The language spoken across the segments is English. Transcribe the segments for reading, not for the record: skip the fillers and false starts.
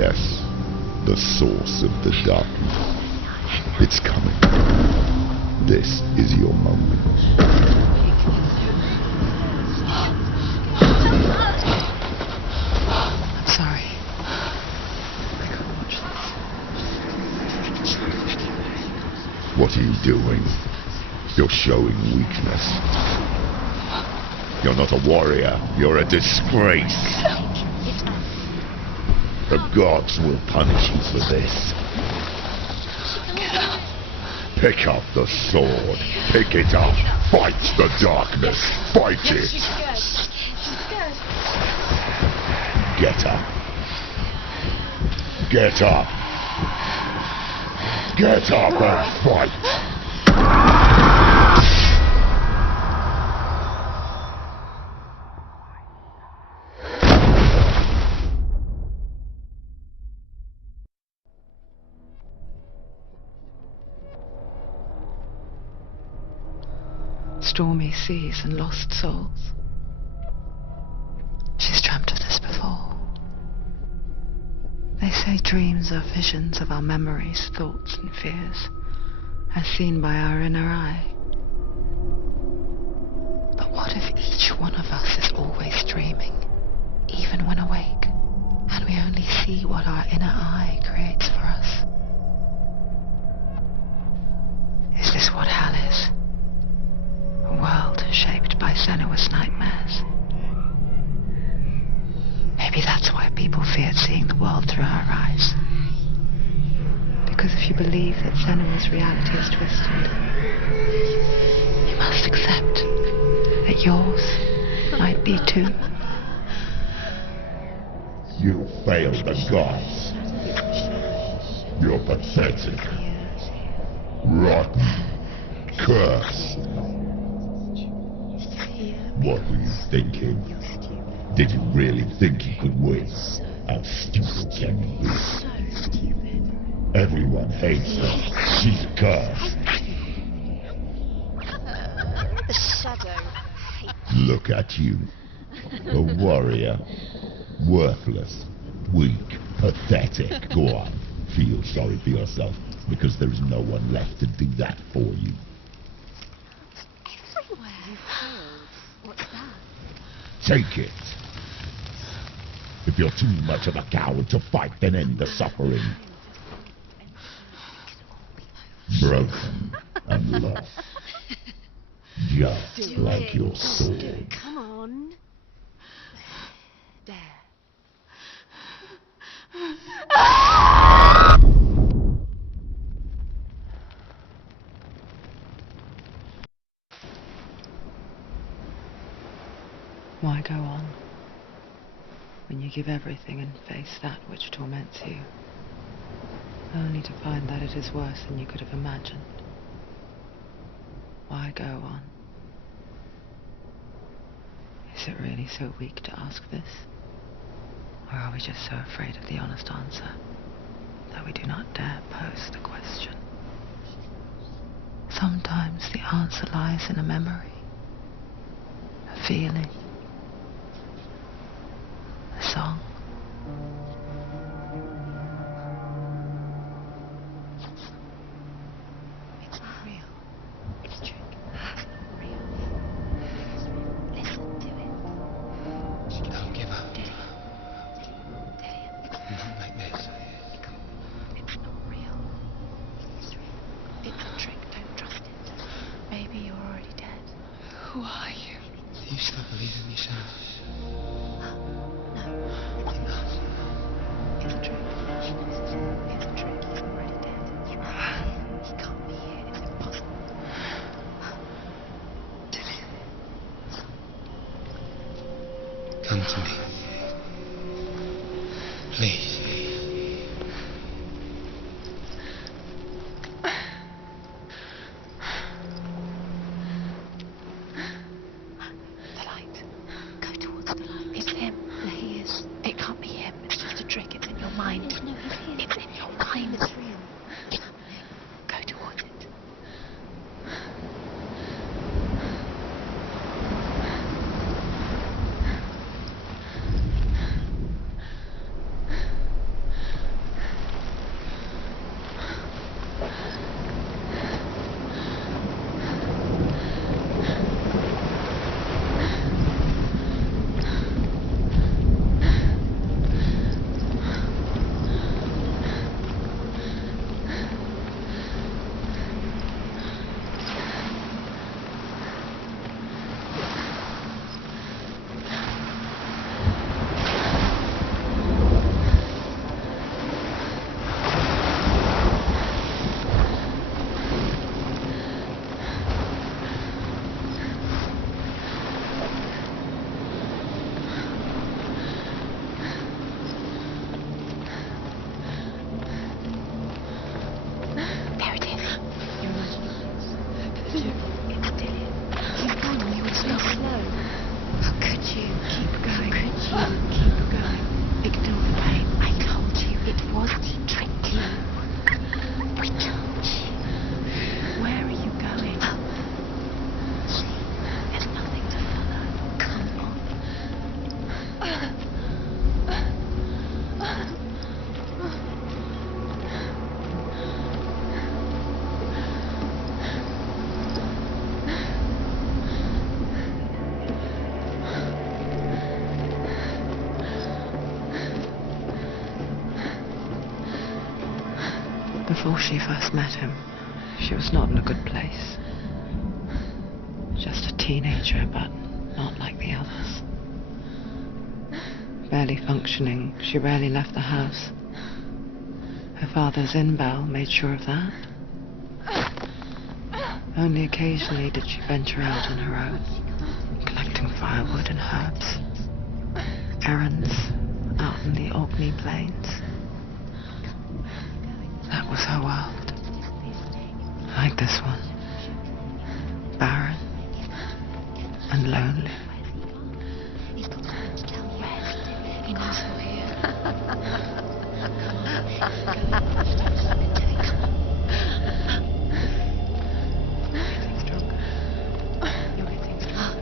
Yes, the source of the darkness. It's coming. This is your moment. I'm sorry. I can't watch this. What are you doing? You're showing weakness. You're not a warrior. You're a disgrace. The gods will punish you for this. Pick up the sword. Pick it up. Fight the darkness. Fight it. Get up. Get up. Get up and fight. Stormy seas and lost souls. She's dreamt of this before. They say dreams are visions of our memories, thoughts and fears, as seen by our inner eye. But what if each one of us is always dreaming, even when awake, and we only see what our inner eye creates for us? Is this what hell is? A world shaped by Senua's nightmares. Maybe that's why people feared seeing the world through her eyes. Because if you believe that Senua's reality is twisted, you must accept that yours might be too. You failed the gods. You're pathetic. Rotten. Cursed. What were you thinking? Did you really think you could win? How stupid can you be? Everyone hates her. She's cursed. The shadow. Look at you. A warrior. Worthless. Weak. Pathetic. Go on. Feel sorry for yourself, because there is no one left to do that for you. Everywhere. You failed. What's that? Take it. If you're too much of a coward to fight, then end the suffering. Broken and lost. Just like your sword. Come on. There. Why go on when you give everything and face that which torments you, only to find that it is worse than you could have imagined? Why go on? Is it really so weak to ask this? Or are we just so afraid of the honest answer that we do not dare pose the question? Sometimes the answer lies in a memory, a feeling, a song. It's not real. It's a trick. It's not real. Listen to it. Don't give up. Steady. Not like this. It's not real. It's a trick. Don't trust it. Maybe you're already dead. Who are you? Do you still believe in yourself? No. It's a trick. It's a trick. He's already dead. He can't be here. It's impossible. Come to me. Please. The light. Go towards the light. It's him. There he is. It can't be him. It's just a trick. It's in your mind. No, it's in your mind. It's real. Go towards it. Before she first met him, she was not in a good place. Just a teenager, but not like the others. Barely functioning, she rarely left the house. Her father's in-bell made sure of that. Only occasionally did she venture out on her own, collecting firewood and herbs. Errands out in the Orkney Plains. That was her world. Like this one. Barren and lonely. He's got something to tell you. He knows we're here. You're getting stronger.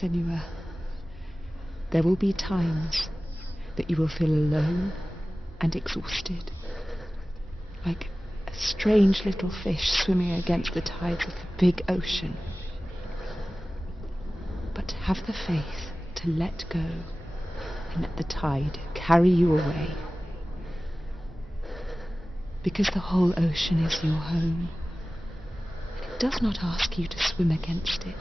Senua, there will be times that you will feel alone and exhausted, like a strange little fish swimming against the tides of the big ocean. But have the faith to let go and let the tide carry you away, because the whole ocean is your home, and it does not ask you to swim against it.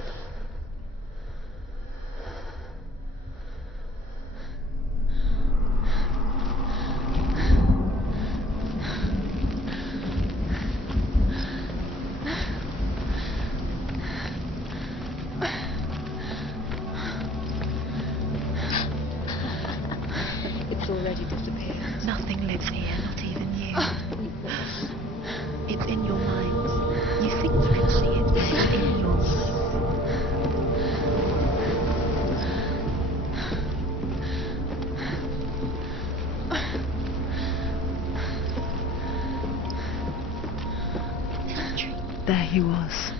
Already disappeared. Nothing lives here, not even you. It's in your mind. You think you can see it, but it's in your mind. There he was.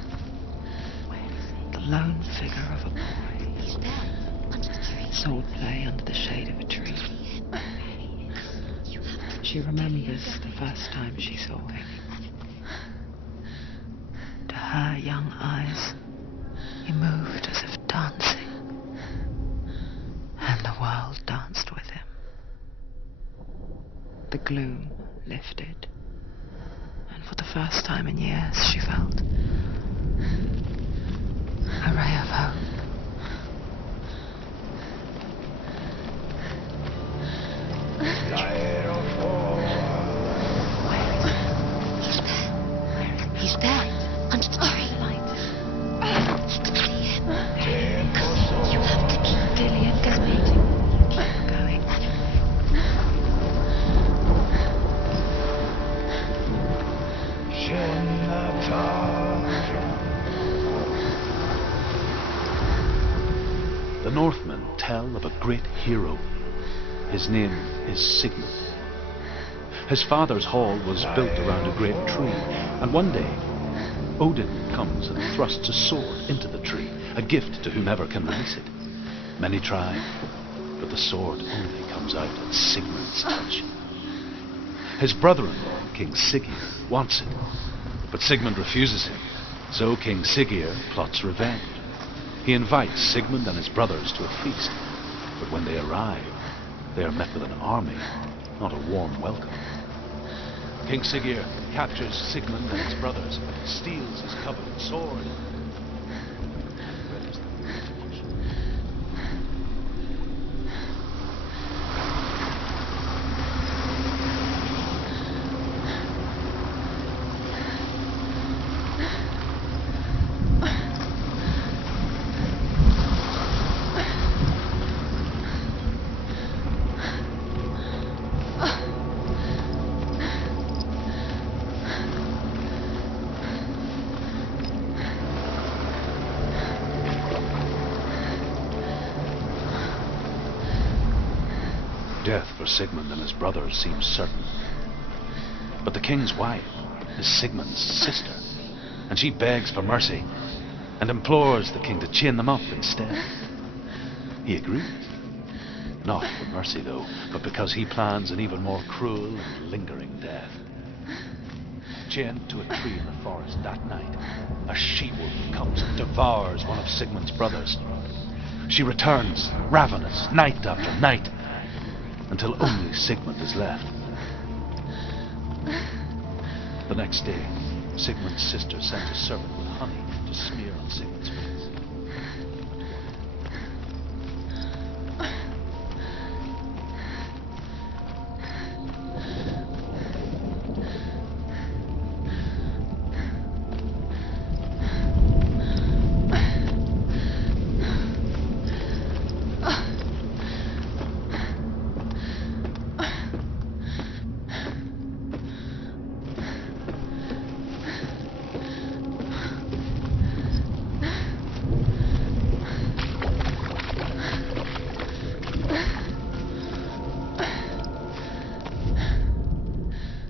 The lone figure of a boy. He's there, under the tree. Swordplay under the shade of a tree. She remembers the first time she saw him. To her young eyes, he moved as if dancing, and the world danced with him. The gloom lifted, and for the first time in years she felt a ray of hope. He's there, under the tree light. You can see him. You have to keep Lillian going. Keep going. The Northmen tell of a great hero. His name is Sigmund. His father's hall was built around a great tree, and one day Odin comes and thrusts a sword into the tree, a gift to whomever can release it. Many try, but but the sword only comes out at Sigmund's touch. His brother-in-law, King Siggeir, wants it, but Sigmund refuses him, so King Siggeir plots revenge. He invites Sigmund and his brothers to a feast, but when they arrive, they are met with an army, not a warm welcome. King Siggeir captures Sigmund and his brothers, steals his coveted sword. Death for Sigmund and his brothers seems certain. But the king's wife is Sigmund's sister, and she begs for mercy and implores the king to chain them up instead. He agrees. Not for mercy, though, but because he plans an even more cruel and lingering death. Chained to a tree in the forest that night, a she-wolf comes and devours one of Sigmund's brothers. She returns, ravenous, night after night, until only Sigmund is left. The next day, Sigmund's sister sent a servant with honey to smear on Sigmund's face.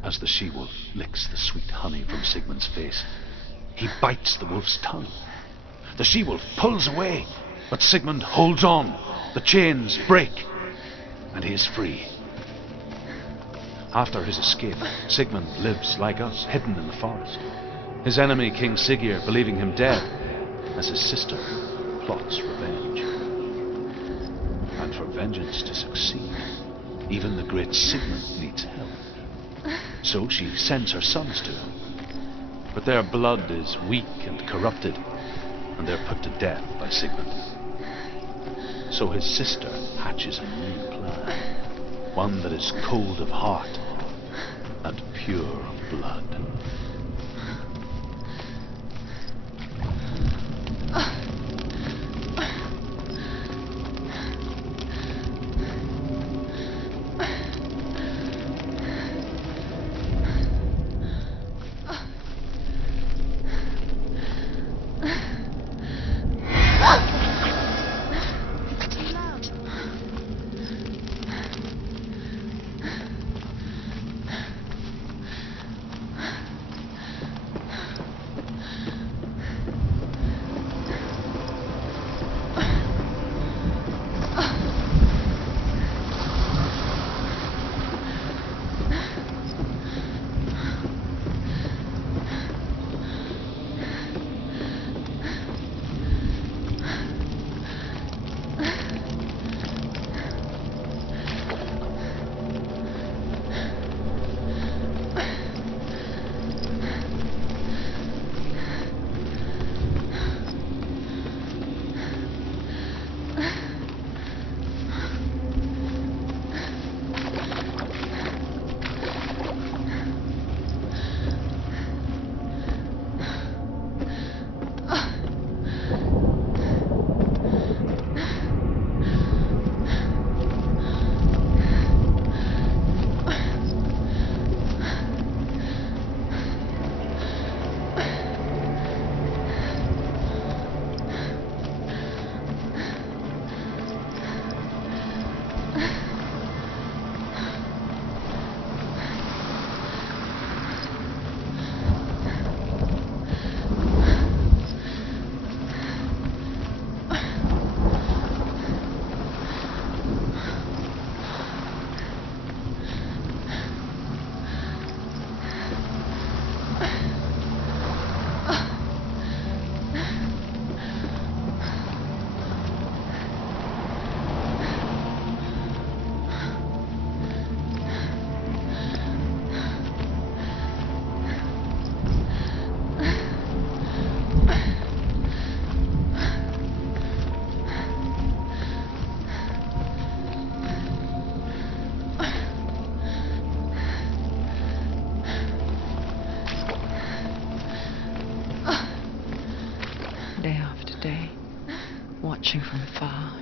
As the she-wolf licks the sweet honey from Sigmund's face, he bites the wolf's tongue. The she-wolf pulls away, but Sigmund holds on. The chains break, and he is free. After his escape, Sigmund lives like us, hidden in the forest. His enemy, King Siggeir, believing him dead, as his sister plots revenge. And for vengeance to succeed, even the great Sigmund needs help. So she sends her sons to him. But their blood is weak and corrupted, and they're put to death by Sigmund. So his sister hatches a new plan, one that is cold of heart and pure of blood.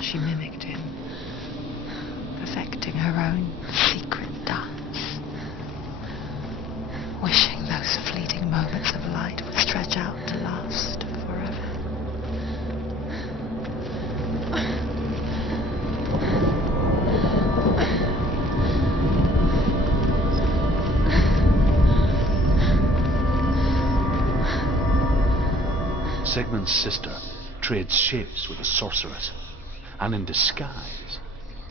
she mimicked him, perfecting her own secret dance, wishing those fleeting moments of light would stretch out to last forever. Sigmund's sister trades shapes with a sorceress, and in disguise,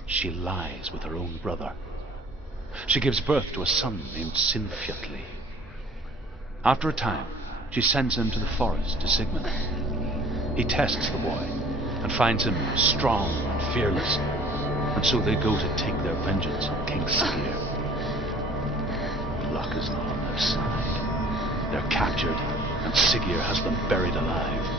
she lies with her own brother. She gives birth to a son named Sinfjotli. After a time, she sends him to the forest to Sigmund. He tests the boy and finds him strong and fearless, and so they go to take their vengeance on King Siggeir. Luck is not on their side. They're captured, and Siggeir has them buried alive.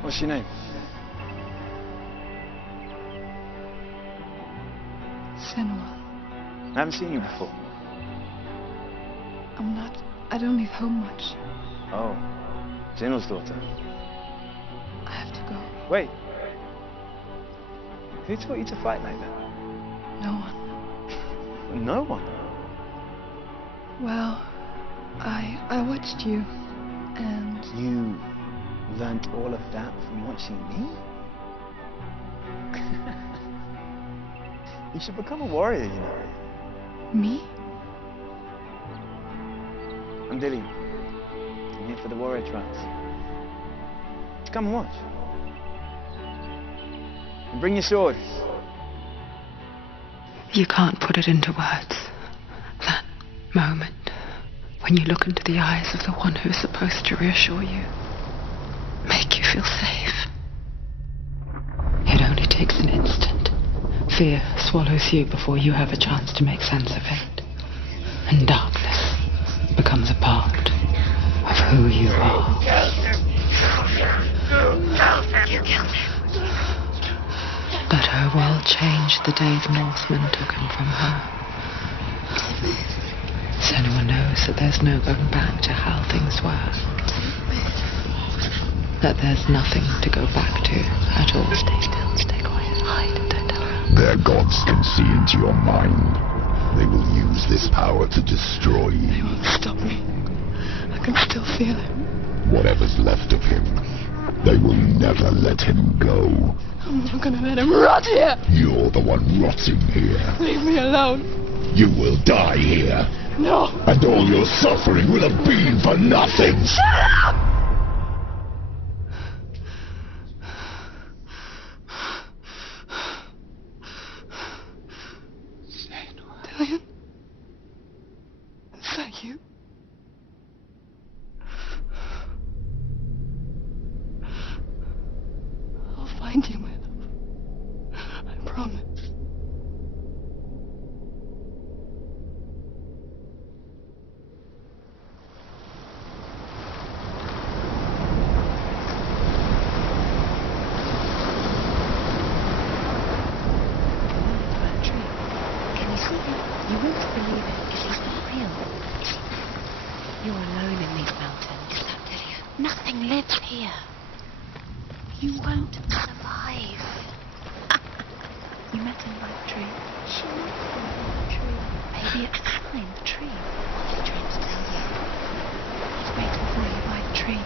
What's your name? Senua. I haven't seen you before. I don't leave home much. Oh, Zenua's daughter. I have to go. Wait. Who taught you to fight like that? No one. No one? Well, I watched you, and... You learned all of that from watching me? You should become a warrior, you know. Me? I'm Dillian. I'm here for the warrior trials. Come and watch. And bring your sword. You can't put it into words. That moment when you look into the eyes of the one who's supposed to reassure you, make you feel safe. It only takes an instant. Fear swallows you before you have a chance to make sense of it. And darkness becomes a part of who you are. You killed him. But her world changed the day the Northmen took him from her. Senua knows that there's no going back to how things were. That there's nothing to go back to at all. Stay still, stay quiet, hide, don't tell her. Their gods can see into your mind. They will use this power to destroy They you. won't stop me. I can still feel him. Whatever's left of him, they will never let him go. I'm not gonna let him rot here. You're the one rotting here. Leave me alone. You will die here. No. And all your suffering will have been for nothing. Shut up! Dillian? Is that you? I'll find you, my love. I promise. You're alone in these mountains. Is that Delia? Nothing lives here. You won't survive. You met him by the tree. She met him by the tree. Maybe it's fine, the tree. What's he trying to tell you? He's waiting for you by the tree.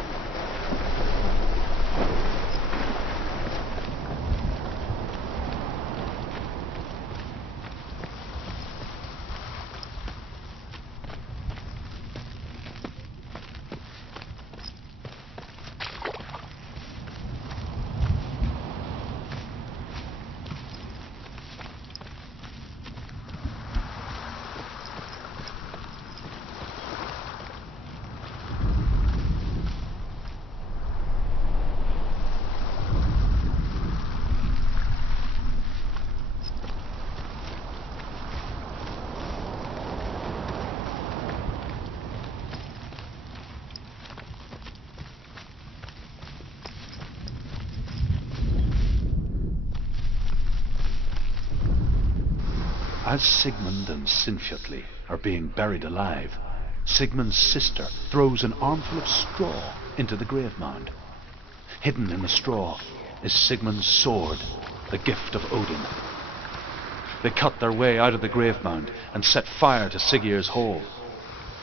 As Sigmund and Sinfjotli are being buried alive, Sigmund's sister throws an armful of straw into the grave mound. Hidden in the straw is Sigmund's sword, the gift of Odin. They cut their way out of the grave mound and set fire to Siggeir's hall.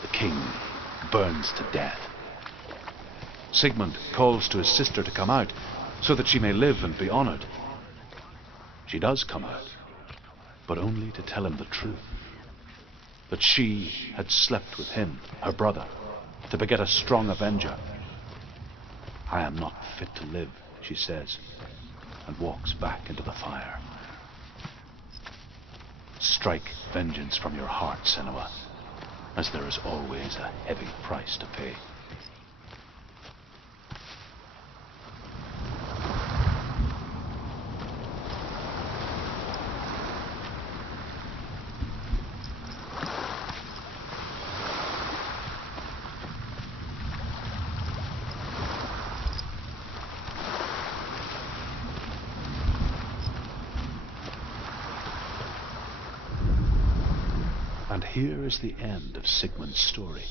The king burns to death. Sigmund calls to his sister to come out so that she may live and be honored. She does come out, but only to tell him the truth. That she had slept with him, her brother, to beget a strong avenger. I am not fit to live, she says, and walks back into the fire. Strike vengeance from your heart, Senua, as there is always a heavy price to pay. And here is the end of Sigmund's story.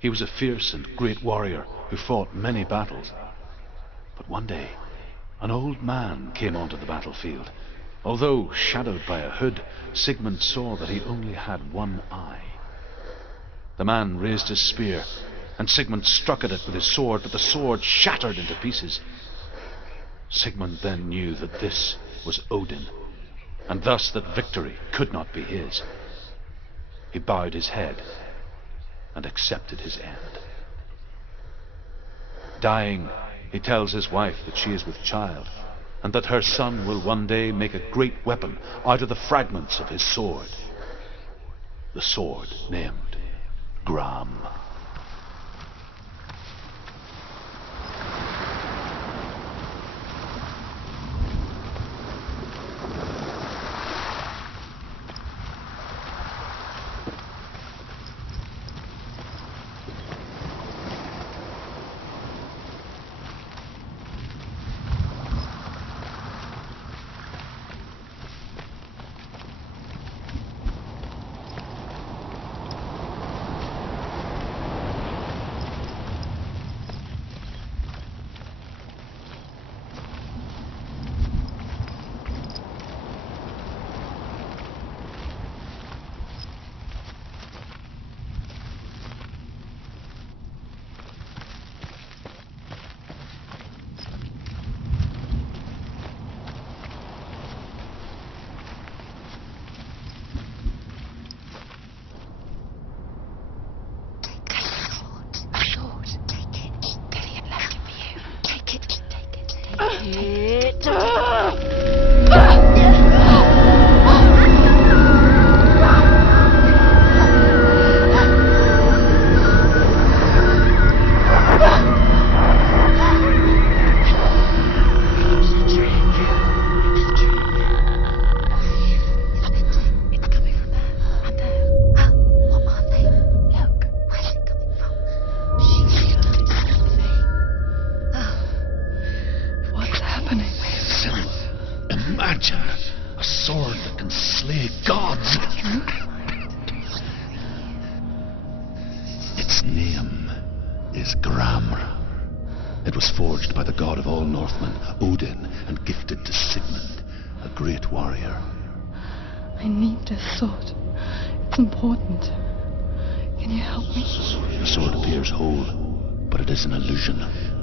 He was a fierce and great warrior who fought many battles. But one day, an old man came onto the battlefield. Although shadowed by a hood, Sigmund saw that he only had one eye. The man raised his spear, and Sigmund struck at it with his sword, but the sword shattered into pieces. Sigmund then knew that this was Odin, and thus that victory could not be his. He bowed his head and accepted his end. Dying, he tells his wife that she is with child, and that her son will one day make a great weapon out of the fragments of his sword. The sword named Gram. What's happening? Its name is Gramr. It was forged by the god of all Northmen, Odin, and gifted to Sigmund, a great warrior. I need this sword. It's important. Can you help me? The sword appears whole, but it is an illusion.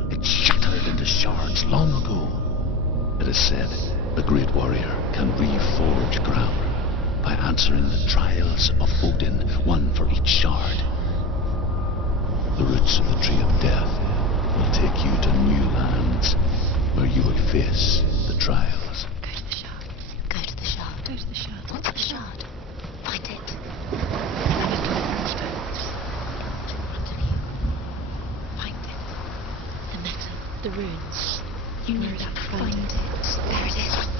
It shattered into shards long ago. It is said the great warrior can reforge Gramr by answering the trials of Odin, one for each shard. The roots of the Tree of Death will take you to new lands where you will face the trials. Go to the shard. Go to the shard. Go to the shard. What's the shard? Find it. Find it. The metal. The runes. You know that. Find it. There it is.